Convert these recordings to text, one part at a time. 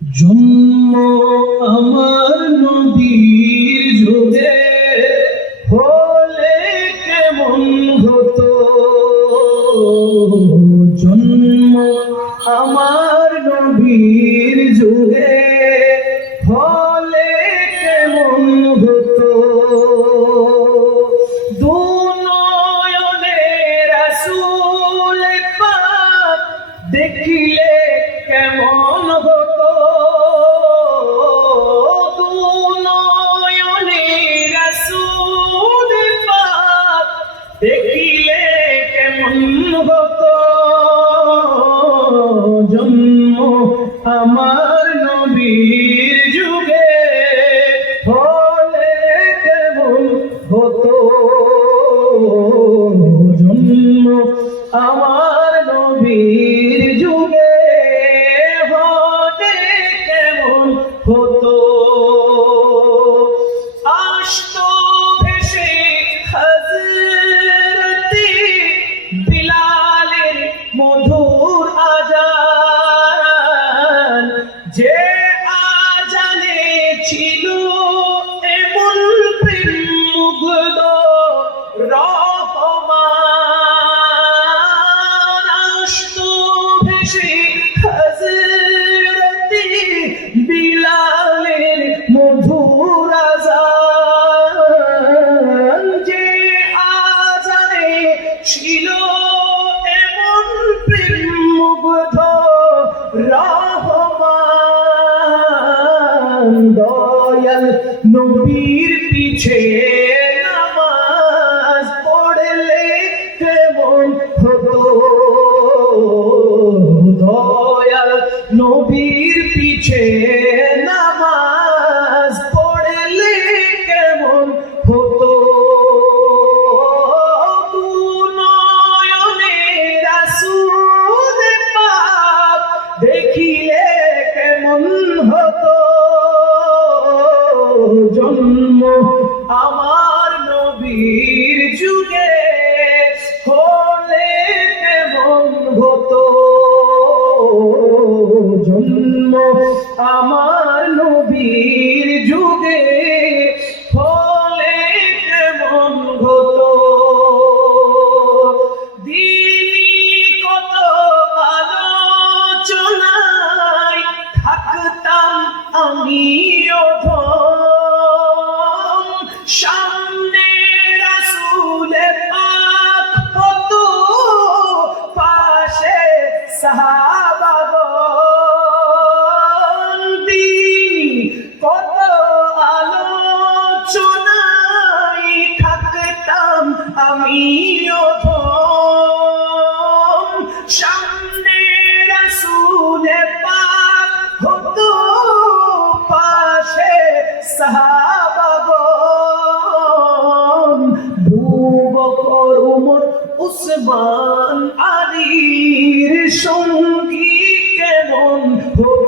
জন্ম আমার নদীর যুগে হলে কেমন হতো? জন্ম আমার নদীর chee কলির যুগে ফলে কেমন হত? দিনই কত আলোচনায় থাকতাম আমি সামনে রাসুলে পাক কত পাশে সাহা সামনে রসুলে পাক হতো পাশে সাহাবাগন ভূবকর উমর উসমান আলীর সঙ্গী কেমন হতো?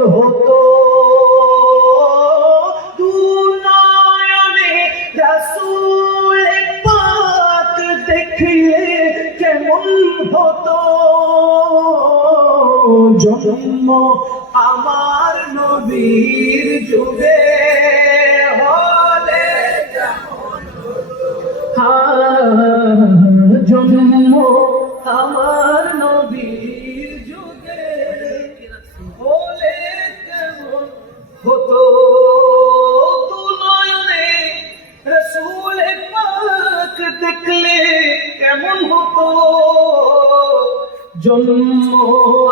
হতো। দুনায়নে রসুল পাক হতো। জন্ম আমার নবীর যুগে। জন্ম